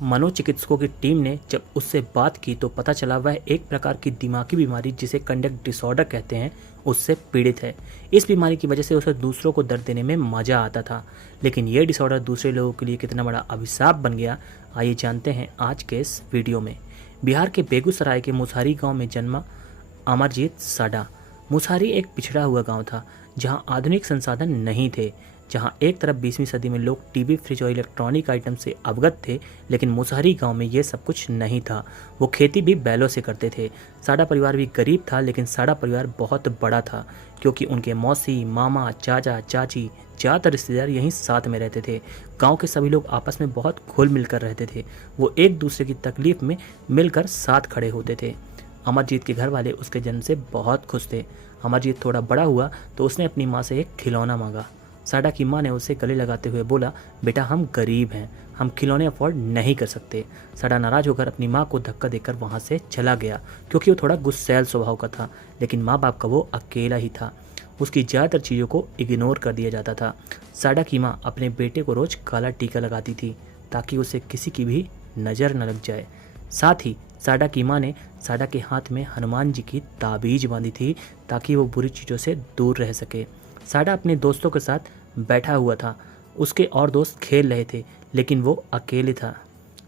मनोचिकित्सकों की टीम ने जब उससे बात की तो पता चला वह एक प्रकार की दिमागी बीमारी जिसे कंडक्ट डिसऑर्डर कहते हैं उससे पीड़ित है। इस बीमारी की वजह से उसे दूसरों को दर्द देने में मज़ा आता था, लेकिन यह डिसऑर्डर दूसरे लोगों के लिए कितना बड़ा अभिशाप बन गया, आइए जानते हैं आज के इस वीडियो में। बिहार के बेगूसराय के मुसहरी गांव में जन्मा अमरजीत साडा। मुसहरी एक पिछड़ा हुआ गांव था जहां आधुनिक संसाधन नहीं थे, जहां एक तरफ 20वीं सदी में लोग टीवी, फ्रिज और इलेक्ट्रॉनिक आइटम से अवगत थे, लेकिन मुसहरी गांव में ये सब कुछ नहीं था। वो खेती भी बैलों से करते थे। साडा परिवार भी गरीब था, लेकिन साडा परिवार बहुत बड़ा था क्योंकि उनके मौसी, मामा, चाचा, चाची, ज़्यादातर रिश्तेदार यहीं साथ में रहते थे। गांव के सभी लोग आपस में बहुत घुल मिलकर रहते थे। वो एक दूसरे की तकलीफ में मिलकर साथ खड़े होते थे। अमरजीत के घर वाले उसके जन्म से बहुत खुश थे। अमरजीत थोड़ा बड़ा हुआ तो उसने अपनी माँ से एक खिलौना मांगा। साडा की माँ ने उसे गले लगाते हुए बोला, बेटा हम गरीब हैं, हम खिलौने अफोर्ड नहीं कर सकते। साडा नाराज होकर अपनी माँ को धक्का देकर वहाँ से चला गया क्योंकि वो थोड़ा गुस्सैल स्वभाव का था, लेकिन माँ बाप का वो अकेला ही था। उसकी ज़्यादातर चीज़ों को इग्नोर कर दिया जाता था। साडा की माँ अपने बेटे को रोज़ काला टीका लगाती थी ताकि उसे किसी की भी नज़र न लग जाए। साथ ही साडा की माँ ने साडा के हाथ में हनुमान जी की ताबीज बांधी थी ताकि वो बुरी चीज़ों से दूर रह सके। साडा अपने दोस्तों के साथ बैठा हुआ था। उसके और दोस्त खेल रहे थे, लेकिन वो अकेले था।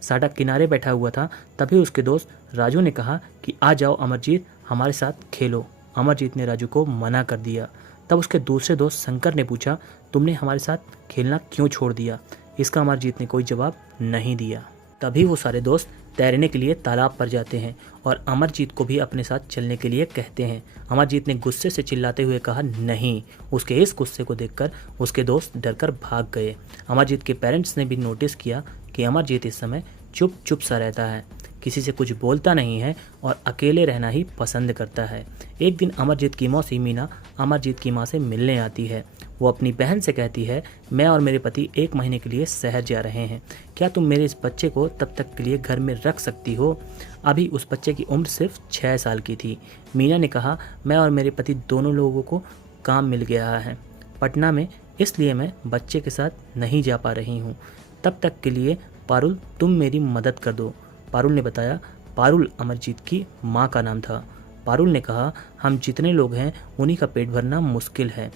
साडा किनारे बैठा हुआ था। तभी उसके दोस्त राजू ने कहा कि आ जाओ अमरजीत, हमारे साथ खेलो। अमरजीत ने राजू को मना कर दिया। तब उसके दूसरे दोस्त शंकर ने पूछा, तुमने हमारे साथ खेलना क्यों छोड़ दिया? इसका अमरजीत ने कोई जवाब नहीं दिया। तभी वो सारे दोस्त तैरने के लिए तालाब पर जाते हैं और अमरजीत को भी अपने साथ चलने के लिए कहते हैं। अमरजीत ने गुस्से से चिल्लाते हुए कहा नहीं। उसके इस गुस्से को देखकर उसके दोस्त डरकर भाग गए। अमरजीत के पेरेंट्स ने भी नोटिस किया कि अमरजीत इस समय चुप चुप सा रहता है, किसी से कुछ बोलता नहीं है और अकेले रहना ही पसंद करता है। एक दिन अमरजीत की मौसी मीना अमरजीत की माँ से मिलने आती है। वो अपनी बहन से कहती है, मैं और मेरे पति 1 महीने के लिए शहर जा रहे हैं, क्या तुम मेरे इस बच्चे को तब तक के लिए घर में रख सकती हो? अभी उस बच्चे की उम्र सिर्फ 6 साल की थी। मीना ने कहा, मैं और मेरे पति दोनों लोगों को काम मिल गया है पटना में, इसलिए मैं बच्चे के साथ नहीं जा पा रही हूँ। तब तक के लिए पारुल तुम मेरी मदद कर दो। पारुल ने बताया। पारुल अमरजीत की माँ का नाम था। पारुल ने कहा, हम जितने लोग हैं उन्हीं का पेट भरना मुश्किल है,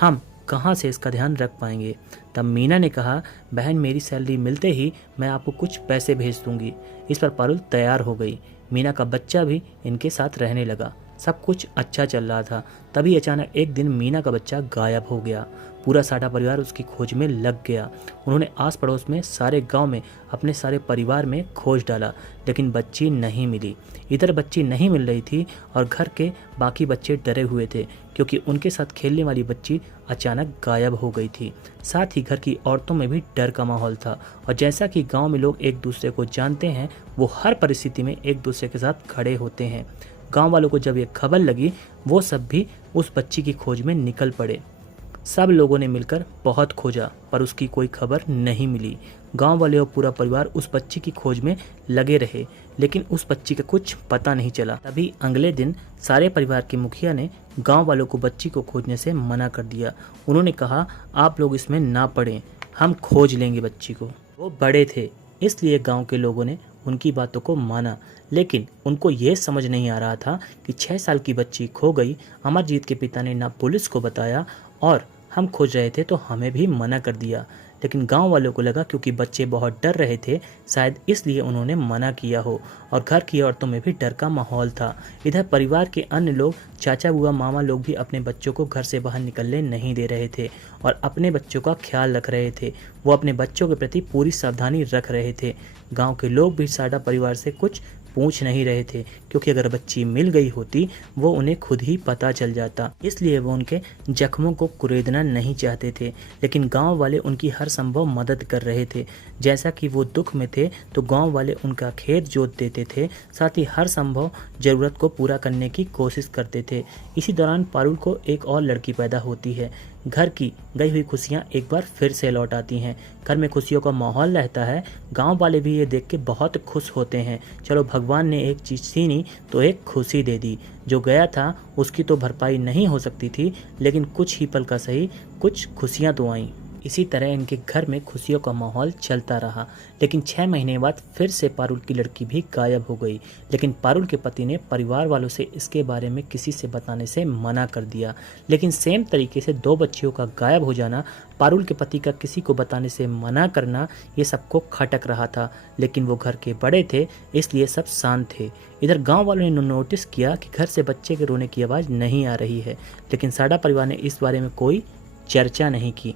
हम कहाँ से इसका ध्यान रख पाएंगे? तब मीना ने कहा, बहन मेरी सैलरी मिलते ही मैं आपको कुछ पैसे भेज दूंगी। इस पर पारुल तैयार हो गई। मीना का बच्चा भी इनके साथ रहने लगा। सब कुछ अच्छा चल रहा था। तभी अचानक एक दिन मीना का बच्चा गायब हो गया। पूरा साडा परिवार उसकी खोज में लग गया। उन्होंने आस पड़ोस में सारे गांव में अपने सारे परिवार में खोज डाला, लेकिन बच्ची नहीं मिली। इधर बच्ची नहीं मिल रही थी और घर के बाकी बच्चे डरे हुए थे क्योंकि उनके साथ खेलने वाली बच्ची अचानक गायब हो गई थी। साथ ही घर की औरतों में भी डर का माहौल था और जैसा कि गांव में लोग एक दूसरे को जानते हैं, वो हर परिस्थिति में एक दूसरे के साथ खड़े होते हैं। गांव वालों को जब ये खबर लगी, वो सब भी उस बच्ची की खोज में निकल पड़े। सब लोगों ने मिलकर बहुत खोजा पर उसकी कोई खबर नहीं मिली। गांव वाले और पूरा परिवार उस बच्ची की खोज में लगे रहे, लेकिन उस बच्ची का कुछ पता नहीं चला। तभी अगले दिन सारे परिवार के मुखिया ने गांव वालों को बच्ची को खोजने से मना कर दिया। उन्होंने कहा, आप लोग इसमें ना पड़ें, हम खोज लेंगे बच्ची को। वो बड़े थे, इसलिए गांव के लोगों ने उनकी बातों को माना, लेकिन उनको ये समझ नहीं आ रहा था कि 6 साल की बच्ची खो गई। अमरजीत के पिता ने ना पुलिस को बताया और हम खोज रहे थे तो हमें भी मना कर दिया, लेकिन गांव वालों को लगा क्योंकि बच्चे बहुत डर रहे थे, शायद इसलिए उन्होंने मना किया हो और घर की औरतों में भी डर का माहौल था। इधर परिवार के अन्य लोग, चाचा, बुआ, मामा लोग भी अपने बच्चों को घर से बाहर निकलने नहीं दे रहे थे और अपने बच्चों का ख्याल रख रहे थे। वो अपने बच्चों के प्रति पूरी सावधानी रख रहे थे। गाँव के लोग भी साडा परिवार से कुछ पूछ नहीं रहे थे क्योंकि अगर बच्ची मिल गई होती वो उन्हें खुद ही पता चल जाता, इसलिए वो उनके जख्मों को कुरेदना नहीं चाहते थे। लेकिन गांव वाले उनकी हर संभव मदद कर रहे थे। जैसा कि वो दुख में थे तो गांव वाले उनका खेत जोत देते थे, साथ ही हर संभव ज़रूरत को पूरा करने की कोशिश करते थे। इसी दौरान पारुल को एक और लड़की पैदा होती है। घर की गई हुई खुशियाँ एक बार फिर से लौट आती हैं। घर में खुशियों का माहौल रहता है। गांव वाले भी ये देख के बहुत खुश होते हैं। चलो भगवान ने एक चीज़ छीनी तो एक खुशी दे दी। जो गया था उसकी तो भरपाई नहीं हो सकती थी, लेकिन कुछ ही पल का सही कुछ खुशियाँ तो आईं। इसी तरह इनके घर में खुशियों का माहौल चलता रहा। लेकिन 6 महीने बाद फिर से पारुल की लड़की भी गायब हो गई। लेकिन पारुल के पति ने परिवार वालों से इसके बारे में किसी से बताने से मना कर दिया। लेकिन सेम तरीके से 2 बच्चियों का गायब हो जाना, पारुल के पति का किसी को बताने से मना करना, ये सबको खटक रहा था। लेकिन वो घर के बड़े थे, इसलिए सब शांत थे। इधर गांव वालों ने नोटिस किया कि घर से बच्चे के रोने की आवाज़ नहीं आ रही है। लेकिन साडा परिवार ने इस बारे में कोई चर्चा नहीं की।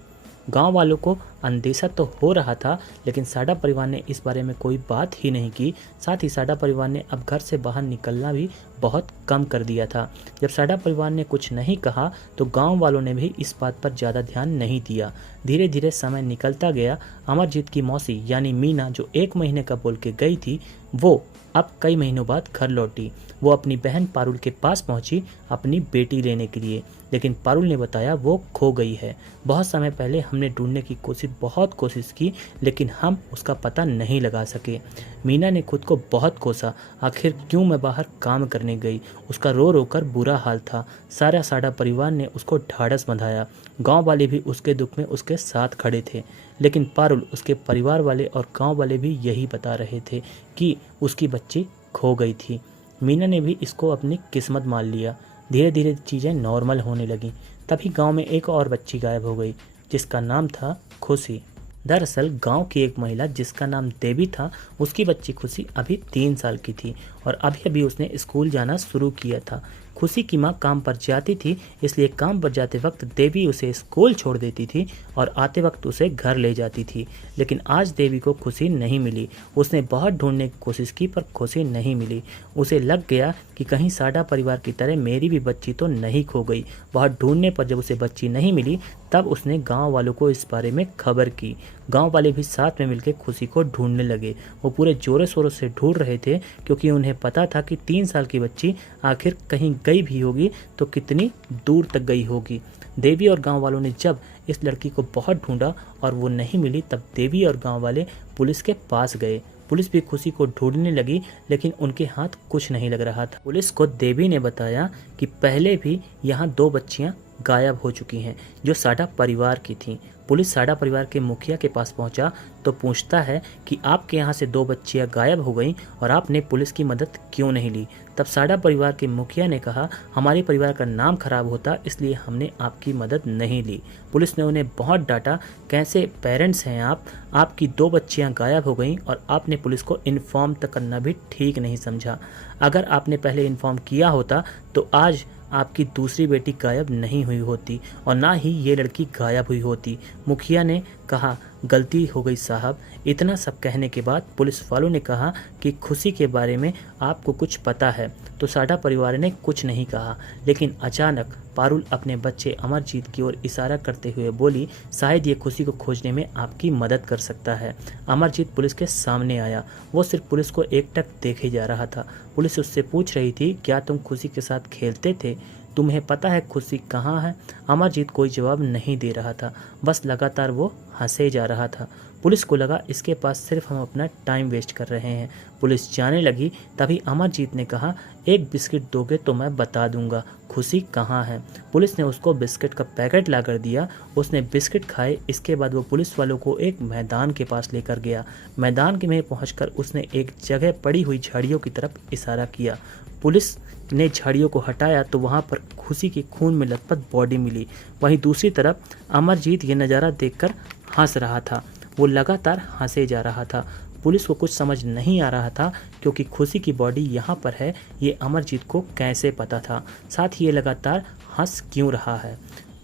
गांव वालों को अंदेशा तो हो रहा था, लेकिन साडा परिवार ने इस बारे में कोई बात ही नहीं की। साथ ही साडा परिवार ने अब घर से बाहर निकलना भी बहुत कम कर दिया था। जब साडा परिवार ने कुछ नहीं कहा तो गांव वालों ने भी इस बात पर ज़्यादा ध्यान नहीं दिया। धीरे धीरे समय निकलता गया। अमरजीत की मौसी यानी मीना, जो 1 महीने का बोल के गई थी, वो अब कई महीनों बाद घर लौटी। वो अपनी बहन पारुल के पास पहुंची अपनी बेटी लेने के लिए। लेकिन पारुल ने बताया वो खो गई है। बहुत समय पहले हमने ढूंढने की बहुत कोशिश की, लेकिन हम उसका पता नहीं लगा सके। मीना ने खुद को बहुत कोसा, आखिर क्यों मैं बाहर काम करने गई। उसका रो रो कर बुरा हाल था। सारा साडा परिवार ने उसको ढाढ़स बंधाया। गांव वाले भी उसके दुख में उसके साथ खड़े थे। लेकिन पारुल, उसके परिवार वाले और गांव वाले भी यही बता रहे थे कि उसकी बच्ची खो गई थी। मीना ने भी इसको अपनी किस्मत मान लिया। धीरे धीरे चीज़ें नॉर्मल होने लगीं। तभी गांव में एक और बच्ची गायब हो गई, जिसका नाम था खुशी। दरअसल गांव की एक महिला जिसका नाम देवी था, उसकी बच्ची खुशी अभी 3 साल की थी और अभी अभी उसने स्कूल जाना शुरू किया था। खुशी की मां काम पर जाती थी, इसलिए काम पर जाते वक्त देवी उसे स्कूल छोड़ देती थी और आते वक्त उसे घर ले जाती थी। लेकिन आज देवी को खुशी नहीं मिली। उसने बहुत ढूंढने की कोशिश की पर खुशी नहीं मिली। उसे लग गया कि कहीं साडा परिवार की तरह मेरी भी बच्ची तो नहीं खो गई। बहुत ढूंढने पर जब उसे बच्ची नहीं मिली, तब उसने गांव वालों को इस बारे में खबर की। गांव वाले भी साथ में मिलकर खुशी को ढूंढने लगे। वो पूरे जोरों शोरों से ढूंढ रहे थे, क्योंकि उन्हें पता था कि 3 साल की बच्ची आखिर कहीं गई भी होगी तो कितनी दूर तक गई होगी। देवी और गांव वालों ने जब इस लड़की को बहुत ढूंढा और वो नहीं मिली, तब देवी और गांव वाले पुलिस के पास गए। पुलिस भी खुशी को ढूंढने लगी, लेकिन उनके हाथ कुछ नहीं लग रहा था। पुलिस को देवी ने बताया कि पहले भी यहाँ 2 बच्चियाँ गायब हो चुकी हैं, जो साडा परिवार की थीं। पुलिस साडा परिवार के मुखिया के पास पहुंचा तो पूछता है कि आपके यहाँ से 2 बच्चियाँ गायब हो गईं और आपने पुलिस की मदद क्यों नहीं ली। तब साडा परिवार के मुखिया ने कहा, हमारे परिवार का नाम खराब होता, इसलिए हमने आपकी मदद नहीं ली। पुलिस ने उन्हें बहुत डांटा, कैसे पेरेंट्स हैं आप, आपकी 2 बच्चियाँ गायब हो गईं और आपने पुलिस को इन्फॉर्म तक करना भी ठीक नहीं समझा। अगर आपने पहले इन्फॉर्म किया होता तो आज आपकी दूसरी बेटी गायब नहीं हुई होती और ना ही ये लड़की गायब हुई होती। मुखिया ने कहा, गलती हो गई साहब। इतना सब कहने के बाद पुलिस वालों ने कहा कि खुशी के बारे में आपको कुछ पता है। तो साडा परिवार ने कुछ नहीं कहा, लेकिन अचानक पारुल अपने बच्चे अमरजीत की ओर इशारा करते हुए बोली, शायद ये खुशी को खोजने में आपकी मदद कर सकता है। अमरजीत पुलिस के सामने आया। वो सिर्फ पुलिस को एकटक देखे जा रहा था। पुलिस उससे पूछ रही थी, क्या तुम खुशी के साथ खेलते थे? तुम्हें पता है खुशी कहाँ है? अमरजीत कोई जवाब नहीं दे रहा था, बस लगातार वो हंसे जा रहा था। पुलिस को लगा इसके पास सिर्फ हम अपना टाइम वेस्ट कर रहे हैं। पुलिस जाने लगी, तभी अमरजीत ने कहा, एक बिस्किट दोगे तो मैं बता दूंगा खुशी कहाँ है। पुलिस ने उसको बिस्किट का पैकेट ला कर दिया। उसने बिस्किट खाए। इसके बाद वो पुलिस वालों को एक मैदान के पास लेकर गया। मैदान के में पहुंचकर उसने एक जगह पड़ी हुई झाड़ियों की तरफ इशारा किया। पुलिस ने झाड़ियों को हटाया तो वहां पर खुशी की खून में लथपथ बॉडी मिली। वहीं दूसरी तरफ अमरजीत ये नज़ारा देखकर हंस रहा था। वो लगातार हंसे जा रहा था। पुलिस को कुछ समझ नहीं आ रहा था, क्योंकि खुशी की बॉडी यहाँ पर है, ये अमरजीत को कैसे पता था। साथ ही ये लगातार हंस क्यों रहा है।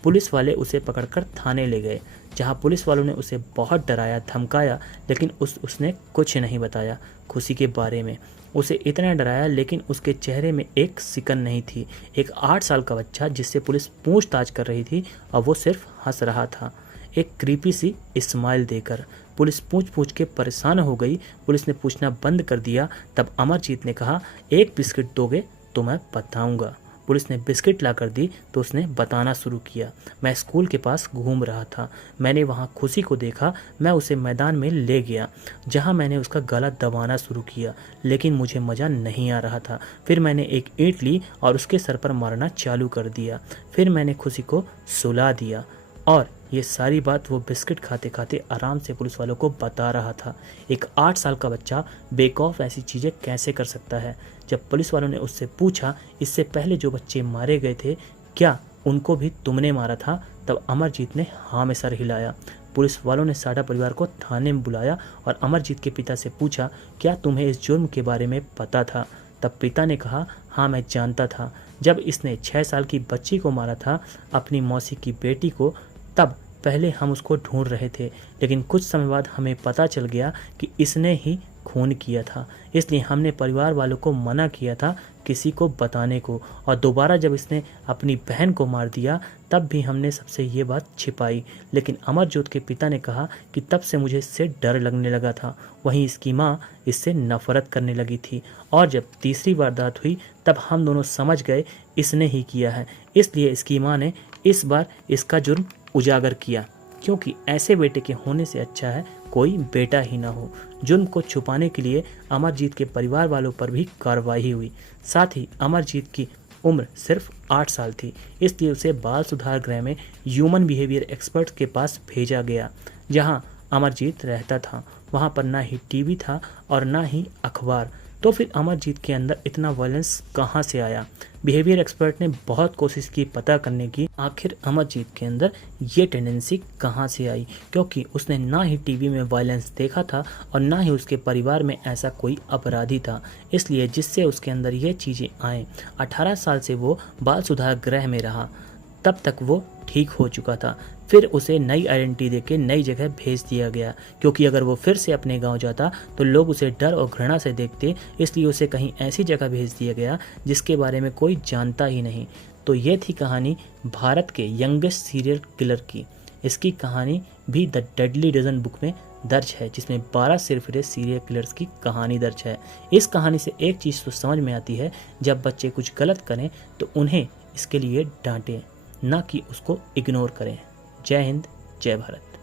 पुलिस वाले उसे पकड़कर थाने ले गए, जहाँ पुलिस वालों ने उसे बहुत डराया धमकाया, लेकिन उसने कुछ नहीं बताया खुशी के बारे में। उसे इतना डराया, लेकिन उसके चेहरे में एक सिकन नहीं थी। एक 8 साल का बच्चा जिससे पुलिस पूछताछ कर रही थी, और वो सिर्फ हंस रहा था, एक क्रीपी सी स्माइल देकर। पुलिस पूछ के परेशान हो गई। पुलिस ने पूछना बंद कर दिया। तब अमरजीत ने कहा, एक बिस्किट दोगे तो मैं बताऊंगा। पुलिस ने बिस्किट ला कर दी तो उसने बताना शुरू किया, मैं स्कूल के पास घूम रहा था। मैंने वहाँ खुशी को देखा। मैं उसे मैदान में ले गया, जहाँ मैंने उसका गला दबाना शुरू किया, लेकिन मुझे मज़ा नहीं आ रहा था। फिर मैंने एक ईंट ली और उसके सर पर मारना चालू कर दिया। फिर मैंने खुशी को सुला दिया और ये सारी बात वो बिस्किट खाते खाते आराम से पुलिस वालों को बता रहा था। एक 8 साल का बच्चा बेखौफ ऐसी चीज़ें कैसे कर सकता है। जब पुलिस वालों ने उससे पूछा, इससे पहले जो बच्चे मारे गए थे क्या उनको भी तुमने मारा था, तब अमरजीत ने हाँ में सर हिलाया। पुलिस वालों ने साडा परिवार को थाने में बुलाया और अमरजीत के पिता से पूछा, क्या तुम्हें इस जुर्म के बारे में पता था। तब पिता ने कहा, हाँ मैं जानता था। जब इसने 6 साल की बच्ची को मारा था, अपनी मौसी की बेटी को, तब पहले हम उसको ढूंढ रहे थे, लेकिन कुछ समय बाद हमें पता चल गया कि इसने ही खून किया था। इसलिए हमने परिवार वालों को मना किया था किसी को बताने को, और दोबारा जब इसने अपनी बहन को मार दिया तब भी हमने सबसे ये बात छिपाई। लेकिन अमरजोत के पिता ने कहा कि तब से मुझे इससे डर लगने लगा था। वहीं इसकी माँ इससे नफरत करने लगी थी, और जब तीसरी वारदात हुई तब हम दोनों समझ गए इसने ही किया है। इसलिए इसकी माँ ने इस बार इसका जुर्म उजागर किया, क्योंकि ऐसे बेटे के होने से अच्छा है कोई बेटा ही ना हो। जुर्म को छुपाने के लिए अमरजीत के परिवार वालों पर भी कार्रवाई हुई। साथ ही अमरजीत की उम्र सिर्फ 8 साल थी, इसलिए उसे बाल सुधार गृह में ह्यूमन बिहेवियर एक्सपर्ट के पास भेजा गया, जहां अमरजीत रहता था। वहां पर ना ही टीवी था और ना ही अखबार। तो फिर अमरजीत के अंदर इतना वायलेंस कहाँ से आया। बिहेवियर एक्सपर्ट ने बहुत कोशिश की पता करने की, आखिर अमरजीत के अंदर ये टेंडेंसी कहाँ से आई, क्योंकि उसने ना ही टीवी में वायलेंस देखा था और ना ही उसके परिवार में ऐसा कोई अपराधी था। इसलिए जिससे उसके अंदर ये चीज़ें आए। 18 साल से वो बाल सुधार गृह में रहा, तब तक वो ठीक हो चुका था। फिर उसे नई आइडेंटिटी देके नई जगह भेज दिया गया, क्योंकि अगर वो फिर से अपने गांव जाता तो लोग उसे डर और घृणा से देखते। इसलिए उसे कहीं ऐसी जगह भेज दिया गया जिसके बारे में कोई जानता ही नहीं। तो ये थी कहानी भारत के यंगेस्ट सीरियल किलर की। इसकी कहानी भी द डेडली डजन बुक में दर्ज है, जिसमें 12 सिरफिरे सीरियल किलर्स की कहानी दर्ज है। इस कहानी से एक चीज़ तो समझ में आती है, जब बच्चे कुछ गलत करें तो उन्हें इसके लिए डांटें, ना कि उसको इग्नोर करें। जय हिंद, जय भारत।